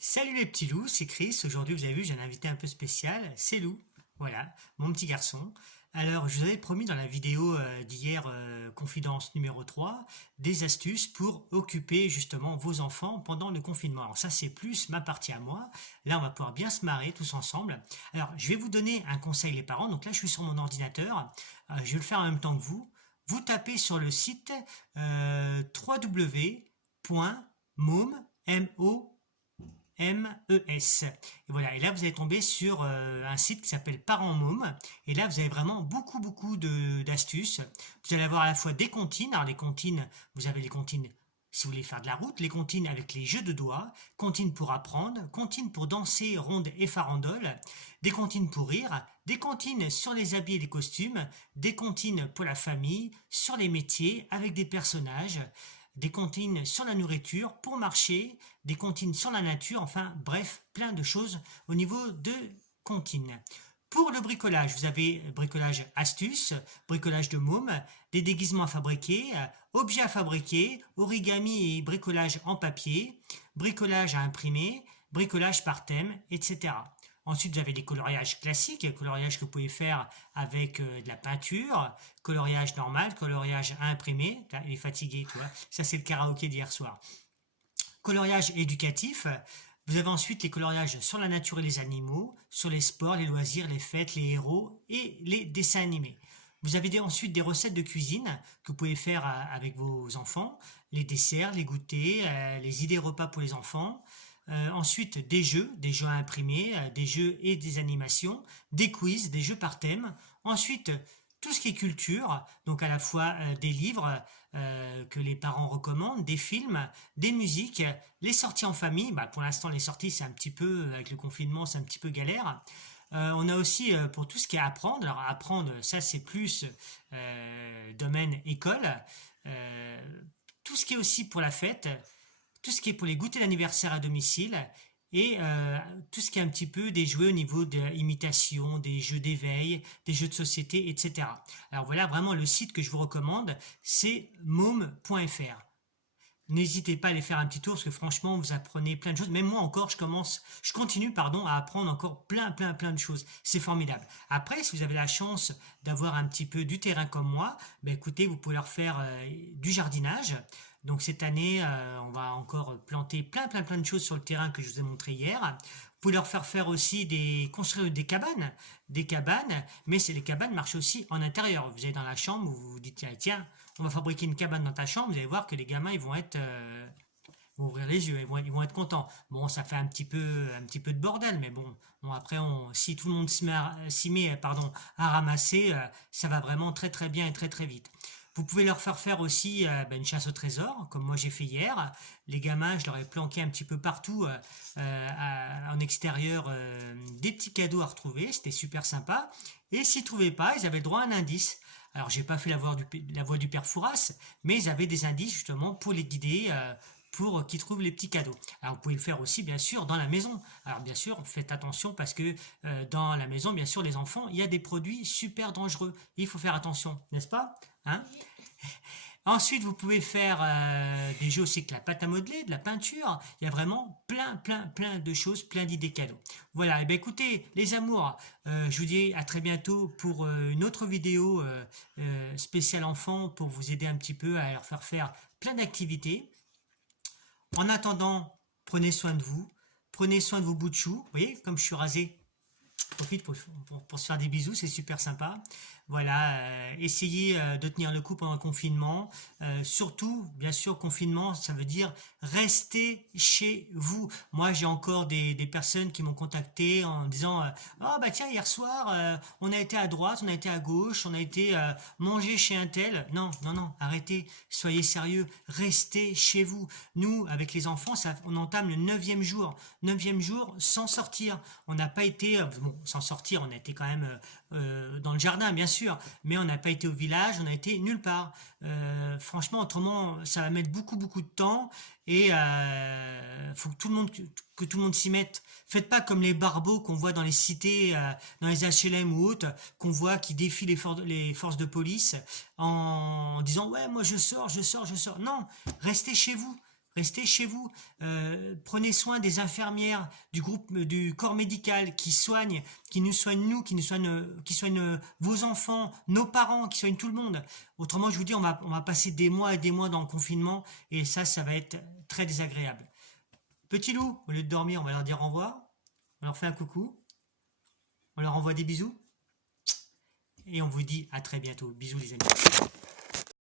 Salut les petits loups, c'est Chris. Aujourd'hui, vous avez vu, j'ai un invité un peu spécial, c'est Lou. Voilà, mon petit garçon. Alors, je vous avais promis dans la vidéo d'hier, confidence numéro 3, des astuces pour occuper justement vos enfants pendant le confinement. Alors ça, c'est plus ma partie à moi. Là, on va pouvoir bien se marrer tous ensemble. Alors, je vais vous donner un conseil les parents. Donc là, je suis sur mon ordinateur. Je vais le faire en même temps que vous. Vous tapez sur le site www.mom, MES. Et voilà, et là vous allez tomber sur un site qui s'appelle Parents Môme. Et là vous avez vraiment beaucoup d'astuces. Vous allez avoir à la fois des comptines. Alors les comptines, vous avez les comptines si vous voulez faire de la route, les comptines avec les jeux de doigts, comptines pour apprendre, comptines pour danser, ronde et farandole, des comptines pour rire, des comptines sur les habits et les costumes, des comptines pour la famille, sur les métiers avec des personnages, des comptines sur la nourriture pour marcher, des comptines sur la nature, enfin bref, plein de choses au niveau de comptines. Pour le bricolage, vous avez bricolage astuces, bricolage de môme, des déguisements à fabriquer, objets à fabriquer, origami et bricolage en papier, bricolage à imprimer, bricolage par thème, etc. Ensuite, vous avez des coloriages classiques, coloriage que vous pouvez faire avec de la peinture, coloriage normal, coloriage à imprimer. Là, il est fatigué, toi. Ça, c'est le karaoké d'hier soir. Coloriage éducatif. Vous avez ensuite les coloriages sur la nature et les animaux, sur les sports, les loisirs, les fêtes, les héros et les dessins animés. Vous avez ensuite des recettes de cuisine que vous pouvez faire avec vos enfants, les desserts, les goûters, les idées repas pour les enfants. Ensuite des jeux à imprimer, des jeux et des animations, des quiz, des jeux par thème. Ensuite tout ce qui est culture, donc à la fois des livres que les parents recommandent, des films, des musiques, les sorties en famille. Bah, pour l'instant, les sorties, c'est un petit peu, avec le confinement, c'est un petit peu galère. On a aussi pour tout ce qui est apprendre. Alors apprendre, ça c'est plus domaine école. Euh, tout ce qui est aussi pour la fête, tout ce qui est pour les goûters d'anniversaire à domicile et tout ce qui est un petit peu des jouets au niveau de l'imitation, des jeux d'éveil, des jeux de société, etc. Alors voilà vraiment le site que je vous recommande, c'est môme.fr. N'hésitez pas à aller faire un petit tour parce que franchement vous apprenez plein de choses. Même moi encore je continue à apprendre encore plein de choses. C'est formidable. Après si vous avez la chance d'avoir un petit peu du terrain comme moi, ben écoutez vous pouvez leur faire du jardinage. Donc cette année on va encore planter plein de choses sur le terrain que je vous ai montré hier. Vous pouvez leur faire aussi construire des cabanes, mais les cabanes marchent aussi en intérieur. Vous allez dans la chambre, vous vous dites tiens, on va fabriquer une cabane dans ta chambre, vous allez voir que les gamins ils vont vont ouvrir les yeux, ils vont être contents. Bon, ça fait un petit peu de bordel, mais bon après si tout le monde s'y met à ramasser, ça va vraiment très bien et très vite. Vous pouvez leur faire aussi une chasse au trésor, comme moi j'ai fait hier. Les gamins, je leur ai planqué un petit peu partout en extérieur des petits cadeaux à retrouver. C'était super sympa. Et s'ils ne trouvaient pas, ils avaient le droit à un indice. Alors j'ai pas fait la voix du père Fouras, mais ils avaient des indices justement pour les guider, pour qu'ils trouvent les petits cadeaux. Alors vous pouvez le faire aussi bien sûr dans la maison. Alors bien sûr faites attention parce que dans la maison bien sûr les enfants il y a des produits super dangereux. Il faut faire attention, n'est-ce pas, hein? Ensuite, vous pouvez faire des jeux aussi avec la pâte à modeler, de la peinture. Il y a vraiment plein de choses, plein d'idées cadeaux. Voilà, et bien écoutez, les amours, je vous dis à très bientôt pour une autre vidéo spéciale enfant pour vous aider un petit peu à leur faire plein d'activités. En attendant, prenez soin de vous, prenez soin de vos bouts de chou. Vous voyez, comme je suis rasé, profite pour se faire des bisous, c'est super sympa. Voilà, essayez de tenir le coup pendant le confinement. Surtout, bien sûr, confinement, ça veut dire rester chez vous. Moi, j'ai encore des personnes qui m'ont contacté en disant oh bah tiens, hier soir, on a été à droite, on a été à gauche, on a été manger chez un tel. Non, arrêtez, soyez sérieux, restez chez vous. Nous, avec les enfants, on entame le 9e jour. 9e jour sans sortir. On n'a pas été, sans sortir, on a été quand même dans le jardin, bien sûr, mais on n'a pas été au village, on a été nulle part. Franchement, autrement, ça va mettre beaucoup de temps et faut que tout le monde s'y mette. Faites pas comme les barbeaux qu'on voit dans les cités, dans les HLM ou autres, qu'on voit qui défient les forces de police en disant ouais, moi je sors. Non, restez chez vous. restez chez vous. Prenez soin des infirmières, du corps médical qui soigne, qui nous soigne nous, qui soigne vos enfants, nos parents, qui soigne tout le monde. Autrement, je vous dis, on va passer des mois et des mois dans le confinement et ça va être très désagréable. Petit loup, au lieu de dormir, on va leur dire au revoir. On leur fait un coucou. On leur envoie des bisous. Et on vous dit à très bientôt. Bisous les amis.